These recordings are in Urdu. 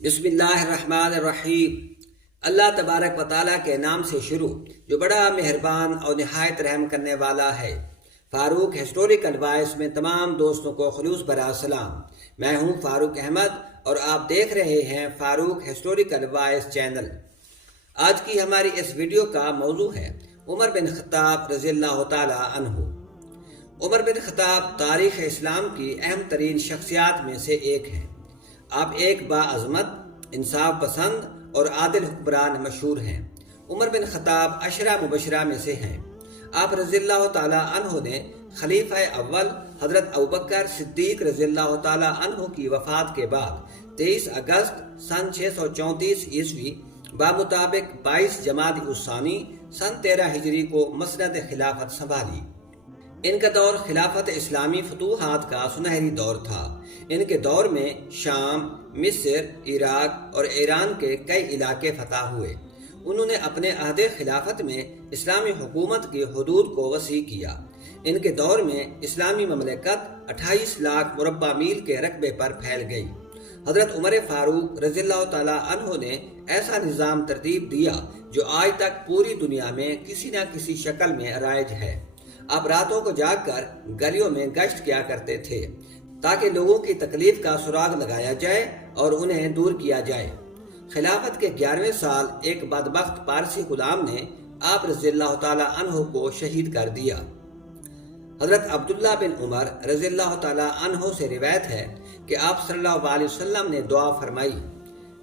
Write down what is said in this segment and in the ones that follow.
بسم اللہ الرحمن الرحیم۔ اللہ تبارک و تعالیٰ کے نام سے شروع جو بڑا مہربان اور نہایت رحم کرنے والا ہے۔ فاروق ہسٹوریکل وائس میں تمام دوستوں کو خلوص برا سلام۔ میں ہوں فاروق احمد اور آپ دیکھ رہے ہیں فاروق ہسٹوریکل وائس چینل۔ آج کی ہماری اس ویڈیو کا موضوع ہے عمر بن خطاب رضی اللہ تعالیٰ عنہ۔ عمر بن خطاب تاریخ اسلام کی اہم ترین شخصیات میں سے ایک ہیں۔ آپ ایک باعظمت، انصاف پسند اور عادل حکمران مشہور ہیں۔ عمر بن خطاب عشرہ مبشرہ میں سے ہیں۔ آپ رضی اللہ تعالیٰ عنہ نے خلیفہ اول حضرت ابوبکر صدیق رضی اللہ تعالیٰ عنہ کی وفات کے بعد 23 اگست سن 634 عیسوی بمطابق 22 جمادی الثانی سن 13 ہجری کو مسند خلافت سنبھالی۔ ان کا دور خلافت اسلامی فتوحات کا سنہری دور تھا۔ ان کے دور میں شام، مصر، عراق اور ایران کے کئی علاقے فتح ہوئے۔ انہوں نے اپنے عہد خلافت میں اسلامی حکومت کی حدود کو وسیع کیا۔ ان کے دور میں اسلامی مملکت 28 لاکھ مربع میل کے رقبے پر پھیل گئی۔ حضرت عمر فاروق رضی اللہ تعالیٰ عنہ نے ایسا نظام ترتیب دیا جو آج تک پوری دنیا میں کسی نہ کسی شکل میں رائج ہے۔ آپ راتوں کو جاگ کر گلیوں میں گشت کیا کرتے تھے تاکہ لوگوں کی تکلیف کا سراغ لگایا جائے اور انہیں دور کیا جائے۔ خلافت کے 11ویں سال ایک بدبخت پارسی غلام نے آپ رضی اللہ تعالیٰ عنہ کو شہید کر دیا۔ حضرت عبداللہ بن عمر رضی اللہ تعالیٰ عنہ سے روایت ہے کہ آپ صلی اللہ علیہ وسلم نے دعا فرمائی،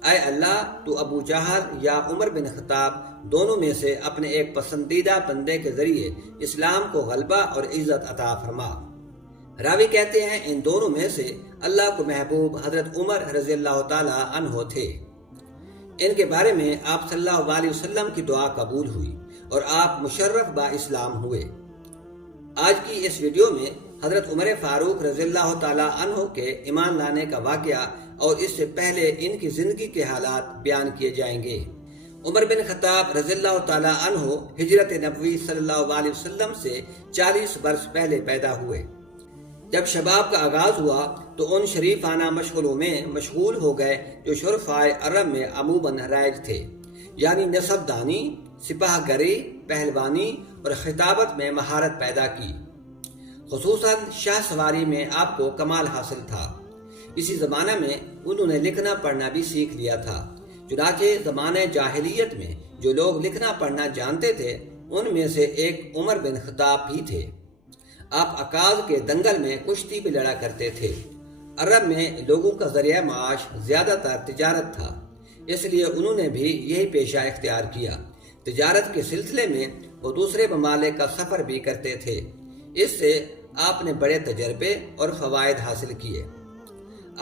اے اللہ تو ابو جہل یا عمر بن خطاب دونوں میں سے اپنے ایک پسندیدہ بندے کے ذریعے اسلام کو غلبہ اور عزت عطا فرما۔ راوی کہتے ہیں ان دونوں میں سے اللہ کو محبوب حضرت عمر رضی اللہ تعالیٰ عنہ تھے۔ ان کے بارے میں آپ صلی اللہ علیہ وسلم کی دعا قبول ہوئی اور آپ مشرف با اسلام ہوئے۔ آج کی اس ویڈیو میں حضرت عمر فاروق رضی اللہ تعالیٰ عنہ کے ایمان لانے کا واقعہ اور اس سے پہلے ان کی زندگی کے حالات بیان کیے جائیں گے۔ عمر بن خطاب رضی اللہ تعالیٰ عنہ ہجرت نبوی صلی اللہ علیہ وسلم سے 40 برس پہلے پیدا ہوئے۔ جب شباب کا آغاز ہوا تو ان شریفانہ مشغلوں میں مشغول ہو گئے جو شرفائے عرب میں عموماً رائج تھے، یعنی نسب دانی، سپاہ گری، پہلوانی اور خطابت میں مہارت پیدا کی۔ خصوصاً شاہ سواری میں آپ کو کمال حاصل تھا۔ اسی زمانہ میں انہوں نے لکھنا پڑھنا بھی سیکھ لیا تھا۔ چنانچہ زمانہ جاہلیت میں جو لوگ لکھنا پڑھنا جانتے تھے ان میں سے ایک عمر بن خطاب بھی تھے۔ آپ عکاظ کے دنگل میں کشتی بھی لڑا کرتے تھے۔ عرب میں لوگوں کا ذریعہ معاش زیادہ تر تجارت تھا، اس لیے انہوں نے بھی یہی پیشہ اختیار کیا۔ تجارت کے سلسلے میں وہ دوسرے ممالک کا سفر بھی کرتے تھے۔ اس سے آپ نے بڑے تجربے اور فوائد حاصل کیے۔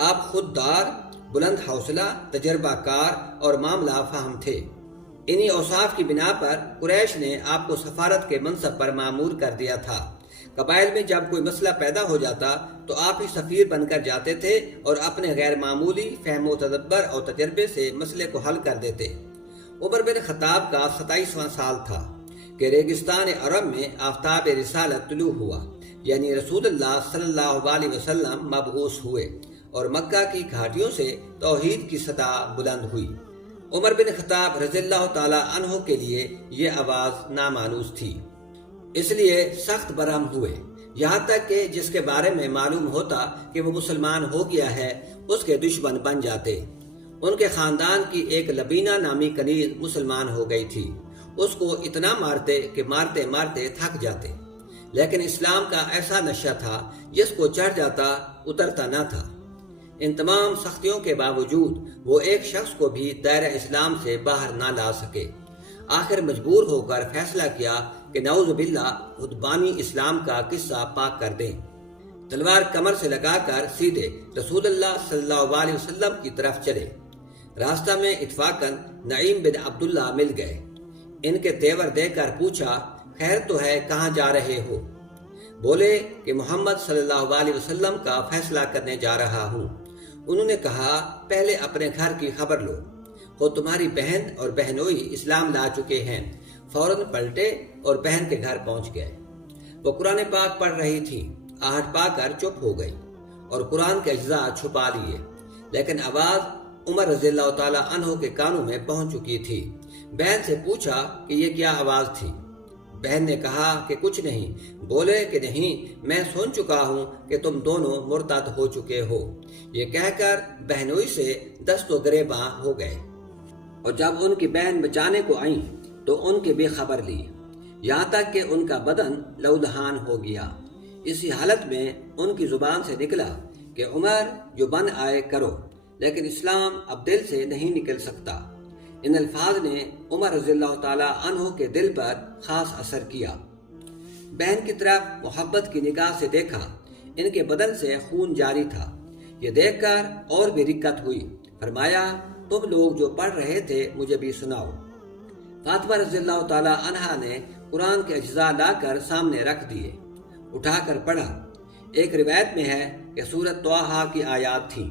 آپ خوددار، بلند حوصلہ، تجربہ کار اور معاملہ فہم تھے۔ انہی اوصاف کی بنا پر قریش نے آپ کو سفارت کے منصب پر مامور کر دیا تھا۔ قبائل میں جب کوئی مسئلہ پیدا ہو جاتا تو آپ ہی سفیر بن کر جاتے تھے اور اپنے غیر معمولی فہم و تدبر اور تجربے سے مسئلے کو حل کر دیتے۔ عمر بن خطاب کا 27واں سال تھا کہ ریگستان عرب میں آفتاب رسالت طلوع ہوا، یعنی رسول اللہ صلی اللہ علیہ وسلم مبعوث ہوئے اور مکہ کی گھاٹیوں سے توحید کی صدا بلند ہوئی۔ عمر بن خطاب رضی اللہ تعالیٰ عنہ کے لیے یہ آواز نامانوس تھی، اس لیے سخت برہم ہوئے، یہاں تک کہ جس کے بارے میں معلوم ہوتا کہ وہ مسلمان ہو گیا ہے اس کے دشمن بن جاتے۔ ان کے خاندان کی ایک لبینہ نامی کنیز مسلمان ہو گئی تھی۔ اس کو اتنا مارتے کہ مارتے مارتے تھک جاتے، لیکن اسلام کا ایسا نشہ تھا جس کو چڑھ جاتا اترتا نہ تھا۔ ان تمام سختیوں کے باوجود وہ ایک شخص کو بھی دائرہ اسلام سے باہر نہ لا سکے۔ آخر مجبور ہو کر فیصلہ کیا کہ نعوذ باللہ خود بانی اسلام کا قصہ پاک کر دیں۔ تلوار کمر سے لگا کر سیدھے رسول اللہ صلی اللہ علیہ وسلم کی طرف چلے۔ راستہ میں اتفاقاً نعیم بن عبداللہ مل گئے۔ ان کے تیور دے کر پوچھا، خیر تو ہے، کہاں جا رہے ہو؟ بولے کہ محمد صلی اللہ علیہ وسلم کا فیصلہ کرنے جا رہا ہوں۔ انہوں نے کہا، پہلے اپنے گھر کی خبر لو، خود تمہاری بہن اور بہنوئی اسلام لا چکے ہیں۔ فوراً پلٹے اور بہن کے گھر پہنچ گئے۔ وہ قرآن پاک پڑھ رہی تھی، آہٹ پا کر چپ ہو گئی اور قرآن کے اجزاء چھپا لیے، لیکن آواز عمر رضی اللہ تعالیٰ عنہ کے کانوں میں پہنچ چکی تھی۔ بہن سے پوچھا کہ یہ کیا آواز تھی؟ بہن نے کہا کہ کچھ نہیں۔ بولے کہ نہیں، میں سن چکا ہوں کہ تم دونوں مرتد ہو چکے ہو۔ یہ کہہ کر بہنوئی سے دست و گریباں ہو گئے، اور جب ان کی بہن بچانے کو آئیں تو ان کی بھی خبر لی، یہاں تک کہ ان کا بدن لہولہان ہو گیا۔ اسی حالت میں ان کی زبان سے نکلا کہ عمر جو بن آئے کرو، لیکن اسلام اب دل سے نہیں نکل سکتا۔ ان الفاظ نے عمر رضی اللہ تعالیٰ عنہ کے دل پر خاص اثر کیا۔ بہن کی طرف محبت کی نگاہ سے دیکھا، ان کے بدن سے خون جاری تھا۔ یہ دیکھ کر اور بھی رکت ہوئی۔ فرمایا، تم لوگ جو پڑھ رہے تھے مجھے بھی سناؤ۔ فاطمہ رضی اللہ تعالیٰ عنہا نے قرآن کے اجزاء لا کر سامنے رکھ دیے، اٹھا کر پڑھا۔ ایک روایت میں ہے کہ سورۃ طٰہٰ کی آیات تھیں۔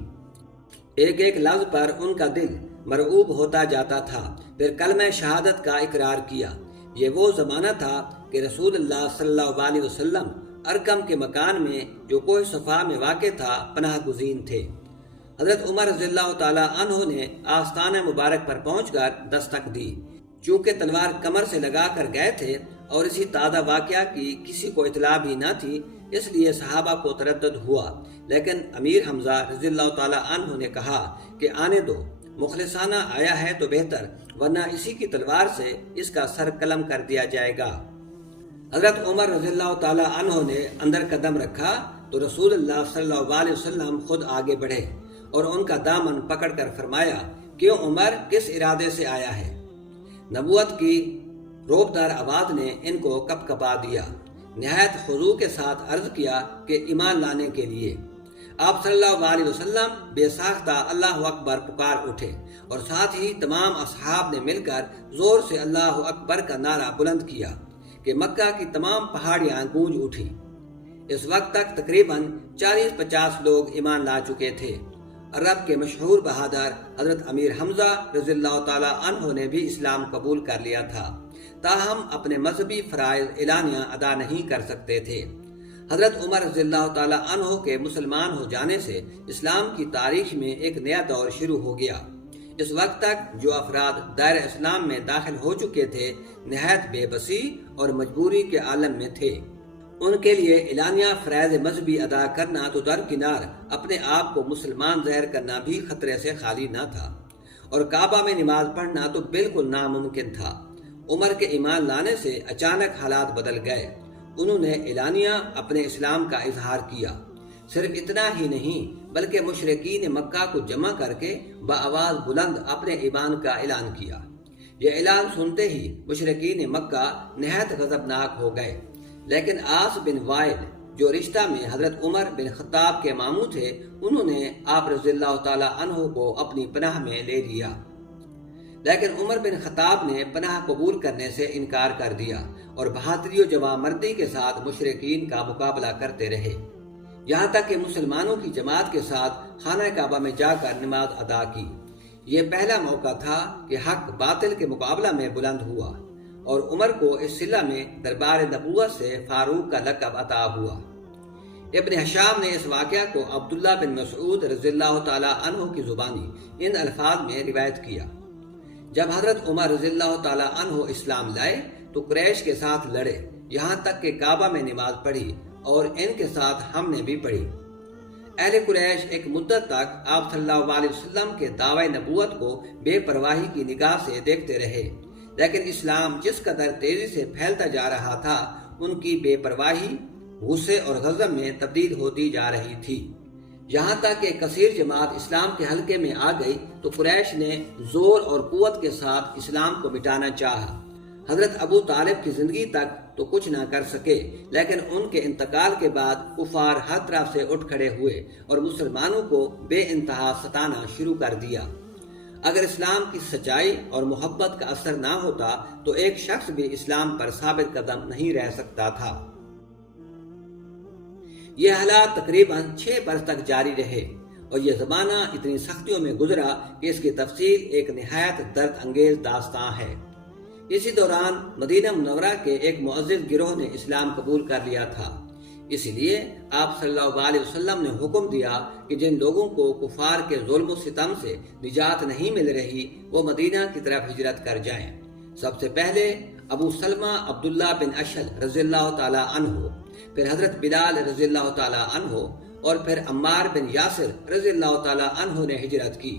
ایک ایک لفظ پر ان کا دل مرعوب ہوتا جاتا تھا۔ پھر کلمہ شہادت کا اقرار کیا۔ یہ وہ زمانہ تھا کہ رسول اللہ صلی اللہ علیہ وسلم ارقم کے مکان میں جو کوہ صفا میں واقع تھا پناہ گزین تھے۔ حضرت عمر رضی اللہ تعالیٰ عنہ نے آستانہ مبارک پر پہنچ کر دستک دی۔ چونکہ تلوار کمر سے لگا کر گئے تھے اور اسی تازہ واقعہ کی کسی کو اطلاع بھی نہ تھی، اس لیے صحابہ کو تردد ہوا، لیکن امیر حمزہ رضی اللہ تعالیٰ عنہ نے کہا کہ آنے دو، مخلصانہ آیا ہے تو بہتر، ورنہ اسی کی تلوار سے اس کا سر قلم کر دیا جائے گا۔ حضرت عمر رضی اللہ تعالیٰ عنہ نے اندر قدم رکھا تو رسول اللہ صلی اللہ علیہ وسلم خود آگے بڑھے اور ان کا دامن پکڑ کر فرمایا، کیوں عمر، کس ارادے سے آیا ہے؟ نبوت کی روبدار آواز نے ان کو کپ کپا دیا۔ نہایت خضوع کے ساتھ عرض کیا کہ ایمان لانے کے لیے۔ آپ صلی اللہ علیہ وسلم بے ساختہ اللہ اکبر پکار اٹھے، اور ساتھ ہی تمام اصحاب نے مل کر زور سے اللہ اکبر کا نعرہ بلند کیا کہ مکہ کی تمام پہاڑیاں گونج اٹھی۔ اس وقت تک تقریباً 40-50 لوگ ایمان لا چکے تھے۔ عرب کے مشہور بہادر حضرت امیر حمزہ رضی اللہ تعالیٰ عنہ نے بھی اسلام قبول کر لیا تھا، تاہم اپنے مذہبی فرائض اعلانیہ ادا نہیں کر سکتے تھے۔ حضرت عمر رضی اللہ تعالیٰ عنہ کے مسلمان ہو جانے سے اسلام کی تاریخ میں ایک نیا دور شروع ہو گیا۔ اس وقت تک جو افراد دائرہ اسلام میں داخل ہو چکے تھے نہایت بے بسی اور مجبوری کے عالم میں تھے۔ ان کے لیے اعلانیہ فرائض مذہبی ادا کرنا تو درکنار، اپنے آپ کو مسلمان ظاہر کرنا بھی خطرے سے خالی نہ تھا، اور کعبہ میں نماز پڑھنا تو بالکل ناممکن تھا۔ عمر کے ایمان لانے سے اچانک حالات بدل گئے۔ انہوں نے اعلانیہ اپنے اسلام کا اظہار کیا۔ صرف اتنا ہی نہیں بلکہ مشرکین مکہ کو جمع کر کے بآواز بلند اپنے ایمان کا اعلان کیا۔ یہ اعلان سنتے ہی مشرکین مکہ نہایت غضبناک ہو گئے، لیکن عاص بن وائل جو رشتہ میں حضرت عمر بن خطاب کے ماموں تھے، انہوں نے آپ رضی اللہ تعالیٰ عنہ کو اپنی پناہ میں لے لیا، لیکن عمر بن خطاب نے پناہ قبول کرنے سے انکار کر دیا اور بہادری و جوانمردی کے ساتھ مشرکین کا مقابلہ کرتے رہے، یہاں تک کہ مسلمانوں کی جماعت کے ساتھ خانہ کعبہ میں جا کر نماز ادا کی۔ یہ پہلا موقع تھا کہ حق باطل کے مقابلہ میں بلند ہوا، اور عمر کو اس صلہ میں دربار نبوت سے فاروق کا لقب عطا ہوا۔ ابن ہشام نے اس واقعہ کو عبداللہ بن مسعود رضی اللہ تعالیٰ عنہ کی زبانی ان الفاظ میں روایت کیا، جب حضرت عمر رضی اللہ تعالیٰ عنہ اسلام لائے تو قریش کے ساتھ لڑے، یہاں تک کہ کعبہ میں نماز پڑھی اور ان کے ساتھ ہم نے بھی پڑھی۔ اہل قریش ایک مدت تک آپ صلی اللہ علیہ وسلم کے دعوی نبوت کو بے پرواہی کی نگاہ سے دیکھتے رہے، لیکن اسلام جس قدر تیزی سے پھیلتا جا رہا تھا، ان کی بے پرواہی غصے اور غضب میں تبدیل ہوتی جا رہی تھی، یہاں تک کہ کثیر جماعت اسلام کے حلقے میں آ گئی تو قریش نے زور اور قوت کے ساتھ اسلام کو مٹانا چاہا۔ حضرت ابو طالب کی زندگی تک تو کچھ نہ کر سکے، لیکن ان کے انتقال کے بعد کفار ہر طرف سے اٹھ کھڑے ہوئے اور مسلمانوں کو بے انتہا ستانا شروع کر دیا۔ اگر اسلام کی سچائی اور محبت کا اثر نہ ہوتا تو ایک شخص بھی اسلام پر ثابت قدم نہیں رہ سکتا تھا۔ یہ حالات تقریباً 6 برس تک جاری رہے، اور یہ زمانہ اتنی سختیوں میں گزرا کہ اس کی تفصیل ایک نہایت درد انگیز داستان ہے۔ اسی دوران مدینہ منورہ کے ایک معزز گروہ نے اسلام قبول کر لیا تھا۔ اس لیے آپ صلی اللہ علیہ وسلم نے حکم دیا کہ جن لوگوں کو کفار کے ظلم و ستم سے نجات نہیں مل رہی وہ مدینہ کی طرف ہجرت کر جائیں۔ سب سے پہلے ابو سلمہ عبداللہ بن اشل رضی اللہ تعالی عنہ، پھر حضرت بلال رضی اللہ تعالی عنہ اور پھر عمار بن یاسر رضی اللہ تعالی عنہ نے ہجرت کی۔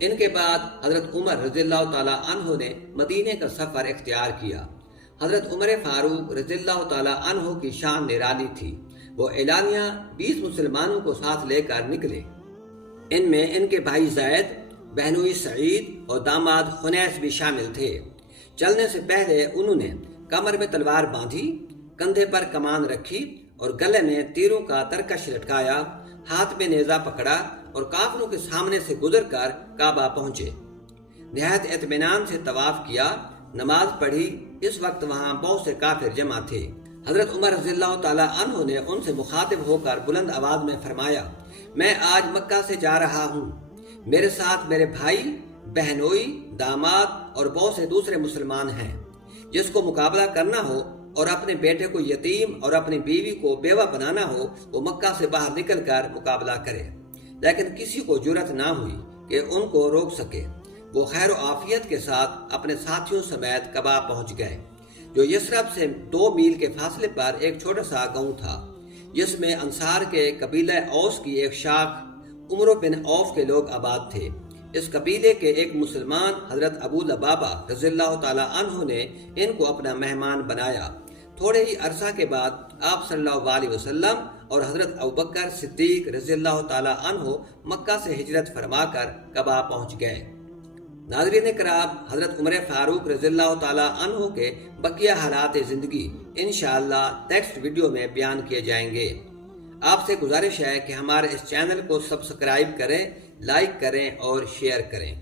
ان کے بعد حضرت عمر رضی اللہ تعالی عنہ نے مدینے کا سفر اختیار کیا۔ حضرت عمر فاروق رضی اللہ تعالی عنہ کی شان نرالی تھی۔ وہ اعلانیہ 20 مسلمانوں کو ساتھ لے کر نکلے۔ ان میں ان کے بھائی زید، بہنوئی سعید اور داماد خنیس بھی شامل تھے۔ چلنے سے پہلے انہوں نے کمر میں تلوار باندھی، کندھے پر کمان رکھی اور گلے میں تیروں کا ترکش لٹکایا، ہاتھ میں نیزہ پکڑا اور کافروں کے سامنے سے گزر کر کعبہ پہنچے۔ نہایت اطمینان سے طواف کیا، نماز پڑھی۔ اس وقت وہاں بہت سے کافر جمع تھے۔ حضرت عمر رضی اللہ تعالی عنہ نے ان سے مخاطب ہو کر بلند آواز میں فرمایا، میں آج مکہ سے جا رہا ہوں، میرے ساتھ میرے بھائی، بہنوئی، داماد اور بہت سے دوسرے مسلمان ہیں۔ جس کو مقابلہ کرنا ہو اور اپنے بیٹے کو یتیم اور اپنی بیوی کو بیوہ بنانا ہو وہ مکہ سے باہر نکل کر مقابلہ کرے۔ لیکن کسی کو جرأت نہ ہوئی کہ ان کو روک سکے۔ وہ خیر و عافیت کے ساتھ اپنے ساتھیوں سمیت کعبہ پہنچ گئے، جو یثرب سے 2 میل کے فاصلے پر ایک چھوٹا سا گاؤں تھا، جس میں انصار کے قبیلہ اوس کی ایک شاخ عمرو بن عوف کے لوگ آباد تھے۔ اس قبیلے کے ایک مسلمان حضرت ابو لبابہ رضی اللہ تعالی عنہ نے ان کو اپنا مہمان بنایا۔ تھوڑے ہی عرصہ کے بعد آپ صلی اللہ علیہ وسلم اور حضرت ابوبکر صدیق رضی اللہ تعالی عنہ مکہ سے ہجرت فرما کر کعبہ پہنچ گئے۔ ناظرین کرام، حضرت عمر فاروق رضی اللہ تعالی عنہ کے بقیہ حالات زندگی انشاءاللہ نیکسٹ ویڈیو میں بیان کیے جائیں گے۔ آپ سے گزارش ہے کہ ہمارے اس چینل کو سبسکرائب کریں، لائک کریں اور شیئر کریں۔